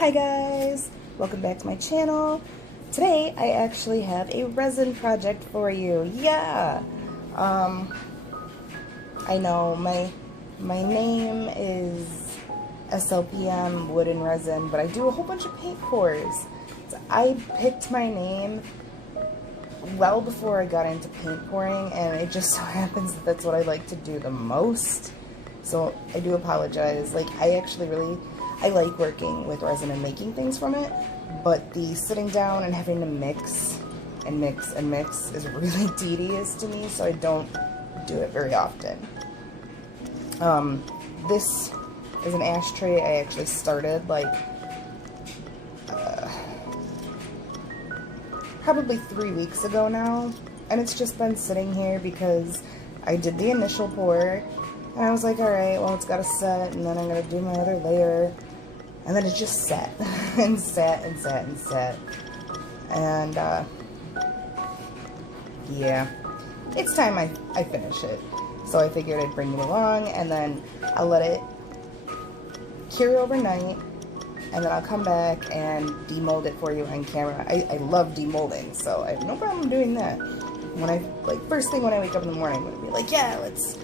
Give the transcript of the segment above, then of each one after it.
Hi guys, welcome back to my channel. Today I actually have a resin project for you. Yeah. I know my name is SLPM Wood and Resin, but I do a whole bunch of paint pours. So I picked my name well before I got into paint pouring, and it just so happens that that's what I like to do the most. So I do apologize. Like, I like working with resin and making things from it, but the sitting down and having to mix and mix and mix is really tedious to me, so I don't do it very often. This is an ashtray I actually started like probably 3 weeks ago now, and it's just been sitting here because I did the initial pour and I was like, alright, well, it's gotta set, and then I'm gonna do my other layer. And then it just sat and sat and sat and sat. And, yeah, it's time I finish it. So I figured I'd bring you along, and then I'll let it cure overnight, and then I'll come back and demold it for you on camera. I love demolding, so I have no problem doing that. First thing when I wake up in the morning, I'm gonna be like, yeah, let's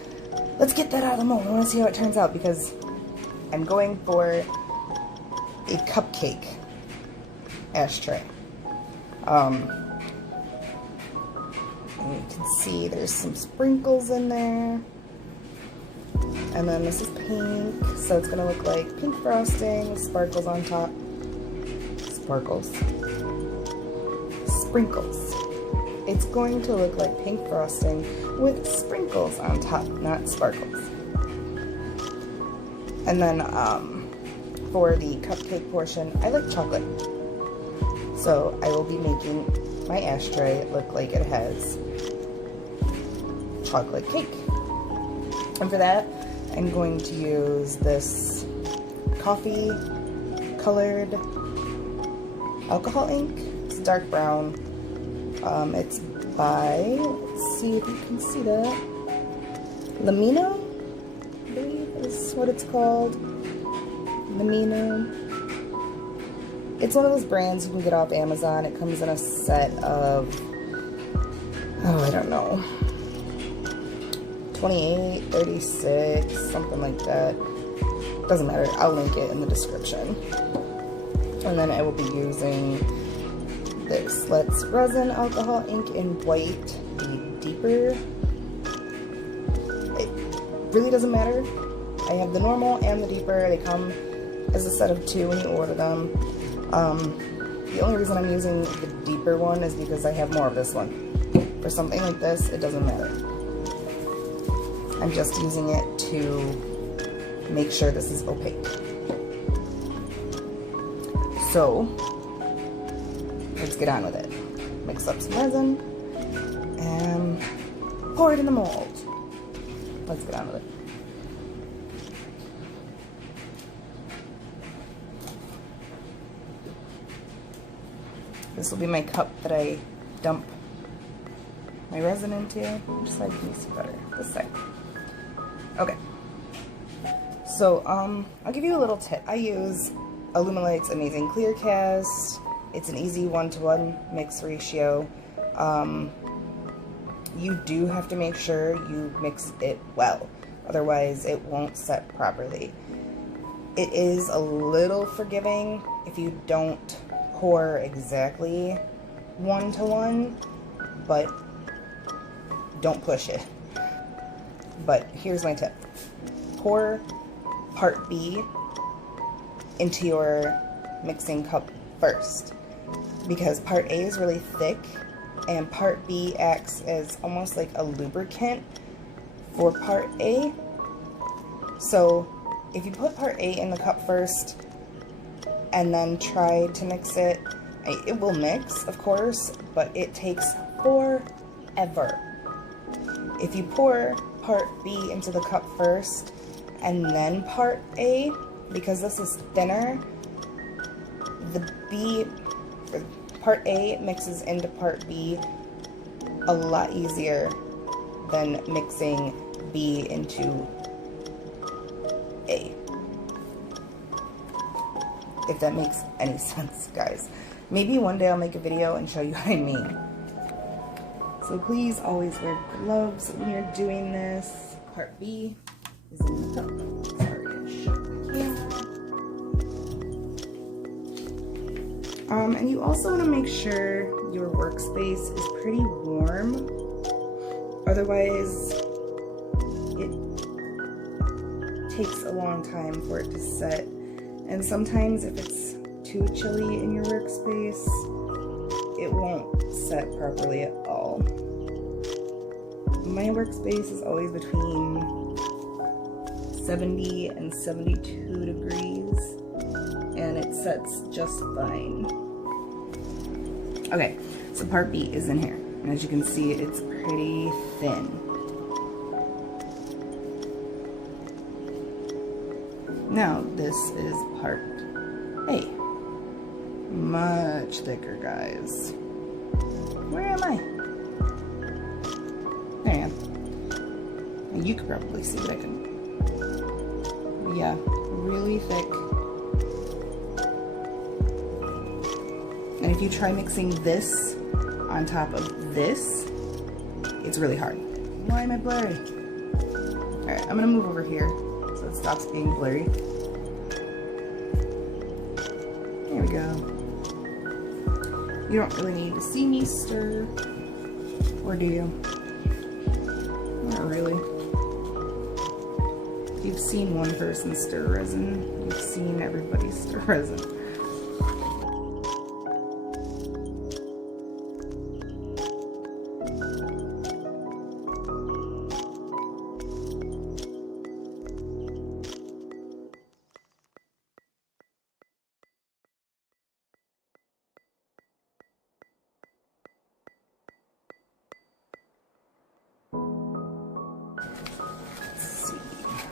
get that out of the mold. I wanna see how it turns out, because I'm going for a cupcake ashtray. And you can see there's some sprinkles in there. And then this is pink, so it's gonna look like pink frosting with sparkles on top. Sparkles. Sprinkles. It's going to look like pink frosting with sprinkles on top, not sparkles. And then, for the cupcake portion, I like chocolate. So I will be making my ashtray look like it has chocolate cake. And for that, I'm going to use this coffee colored alcohol ink. It's dark brown. It's by, let's see if you can see that, Lamino, I believe is what it's called. Lamino. It's one of those brands you can get off Amazon. It comes in a set of, oh, I don't know, 28, 36, something like that. Doesn't matter. I'll link it in the description. And then I will be using this. Let's Resin Alcohol Ink in white, the deeper. It really doesn't matter. I have the normal and the deeper. They come as a set of 2 when you order them. The only reason I'm using the deeper one is because I have more of this one. For something like this, it doesn't matter. I'm just using it to make sure this is opaque. So, let's get on with it. Mix up some resin and pour it in the mold. Let's get on with it. This will be my cup that I dump my resin into. Just so I can see better. This side. Okay. So, I'll give you a little tip. I use Alumilite's Amazing Clear Cast. It's an easy 1-to-1 mix ratio. You do have to make sure you mix it well. Otherwise, it won't set properly. It is a little forgiving if you don't pour exactly 1-to-1, but don't push it. But here's my tip. Pour part B into your mixing cup first, because part A is really thick and part B acts as almost like a lubricant for part A. So if you put part A in the cup first and then try to mix it, it will mix, of course, but it takes forever. If you pour part B into the cup first and then part A, because this is thinner, part A mixes into part B a lot easier than mixing B into A. if that makes any sense, guys. Maybe one day I'll make a video and show you what I mean. So please always wear gloves when you're doing this. Part B is in the cup. Sorry, I shut the camera. And you also want to make sure your workspace is pretty warm. Otherwise, it takes a long time for it to set. And sometimes if it's too chilly in your workspace, it won't set properly at all. My workspace is always between 70 and 72 degrees, and it sets just fine. Okay, so part B is in here, and as you can see, it's pretty thin. Now, this is part A. Much thicker, guys. Where am I? There I am. And you could probably see, but I couldn't. Yeah, really thick. And if you try mixing this on top of this, it's really hard. Why am I blurry? Alright, I'm gonna move over here so it stops being blurry. There we go. You don't really need to see me stir, or do you? Not really. If you've seen one person stir resin, you've seen everybody stir resin.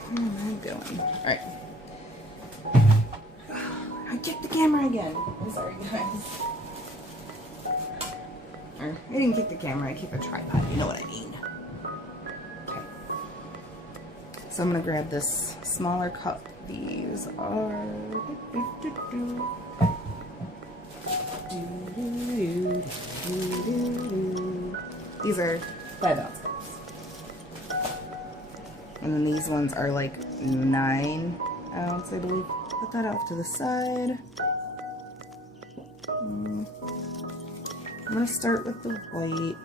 Where am I going? Alright. I kicked the camera again. I'm sorry, guys. Or, I didn't kick the camera, I kicked a tripod. You know what I mean. Okay. So I'm going to grab this smaller cup. These are... These are 5-ounce cups. And then these ones are like 9 ounce, I believe. Put that off to the side. I'm gonna start with the white.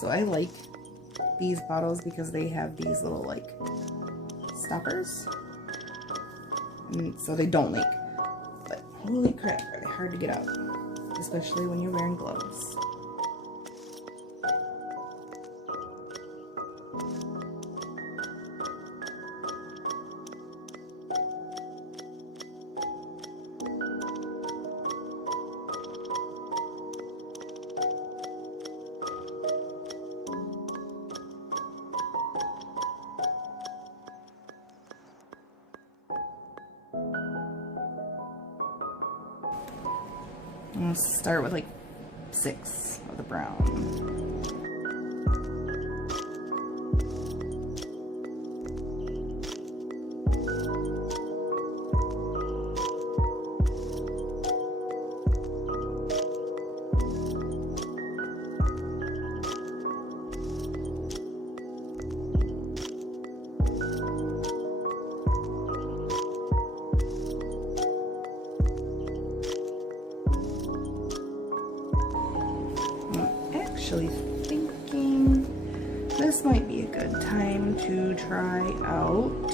So I like these bottles because they have these little like stoppers. And so they don't leak. But holy crap, are they hard to get out. Especially when you're wearing gloves. I'm gonna start with like 6 of the brown. Actually thinking this might be a good time to try out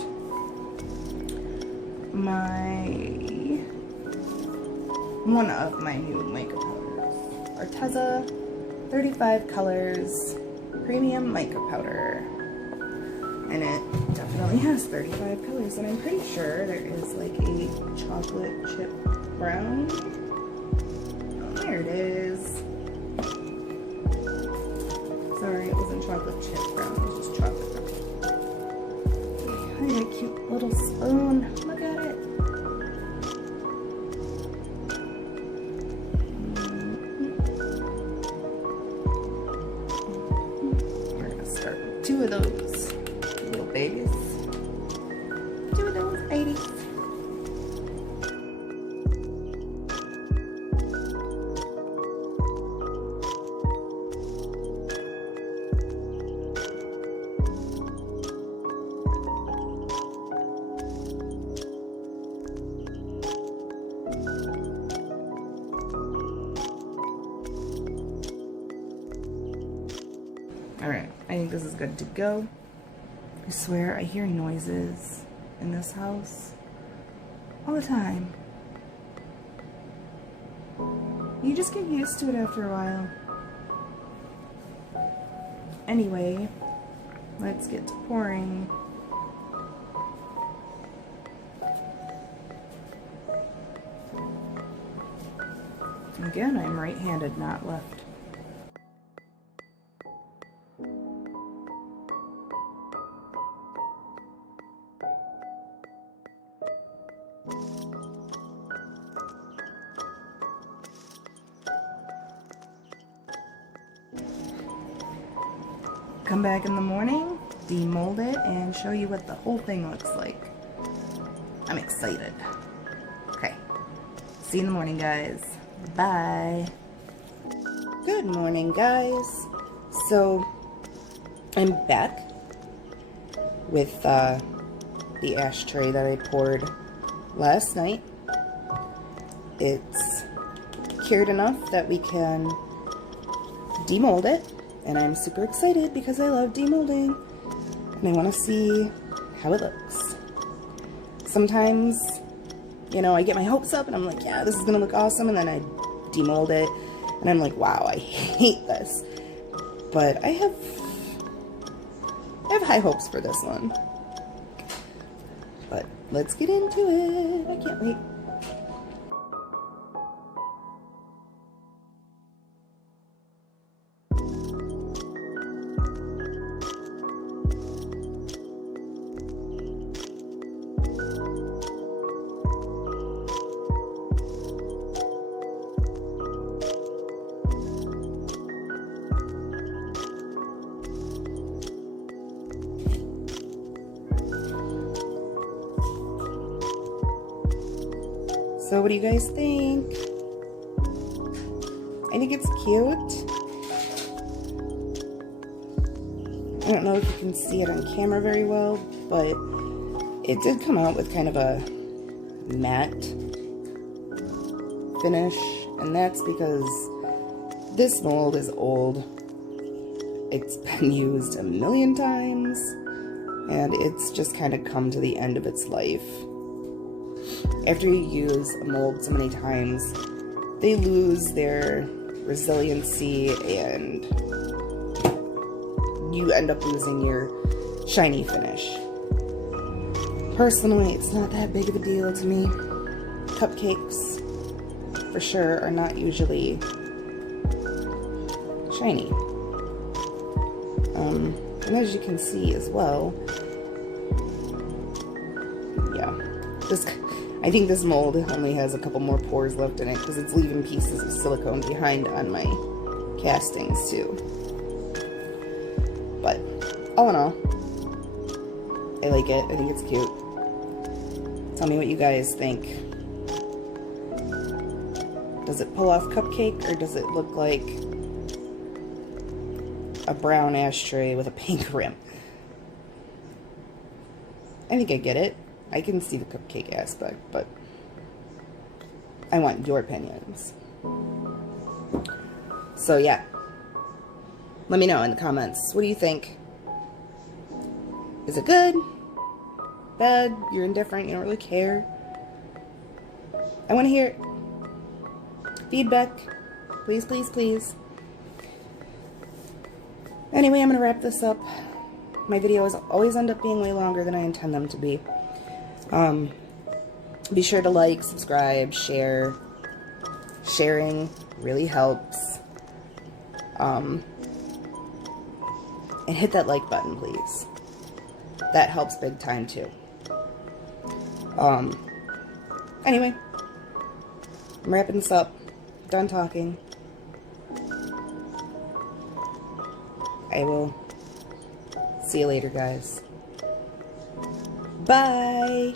one of my new mica powders. Arteza 35 Colors Premium Mica Powder. And it definitely has 35 colors, and I'm pretty sure there is like a chocolate chip brown. Oh, there it is. Sorry, it wasn't chocolate chip brown, it was just chocolate brown. I got a cute little spoon. Look at it. We're gonna start with 2 of those. think this is good to go. I swear I hear noises in this house all the time. You just get used to it after a while. Anyway, let's get to pouring. Again, I'm right-handed, not left. Come back in the morning, demold it, and show you what the whole thing looks like. I'm excited. Okay, see you in the morning, guys. Bye. Good morning, guys. So, I'm back with the ashtray that I poured last night. It's cured enough that we can demold it. And I'm super excited because I love demolding and I want to see how it looks. Sometimes, you know, I get my hopes up and I'm like, yeah, this is going to look awesome, and then I demold it and I'm like, wow, I hate this. But I have high hopes for this one. But let's get into it. I can't wait. So what do you guys think? I think it's cute. I don't know if you can see it on camera very well, but it did come out with kind of a matte finish, and that's because this mold is old. It's been used a million times, and it's just kind of come to the end of its life. After you use a mold so many times, they lose their resiliency and you end up losing your shiny finish. Personally, it's not that big of a deal to me. Cupcakes, for sure, are not usually shiny. And as you can see as well, yeah, I think this mold only has a couple more pores left in it because it's leaving pieces of silicone behind on my castings too. But all in all, I like it. I think it's cute. Tell me what you guys think. Does it pull off cupcake, or does it look like a brown ashtray with a pink rim? I think I get it. I can see the cupcake aspect, but I want your opinions. So yeah, let me know in the comments. What do you think? Is it good? Bad? You're indifferent? You don't really care? I want to hear it. Feedback. Please, please, please. Anyway, I'm going to wrap this up. My videos always end up being way longer than I intend them to be. Be sure to like, subscribe, share. Sharing really helps. And hit that like button, please. That helps big time too. Anyway, I'm wrapping this up. Done talking. I will see you later, guys. Bye!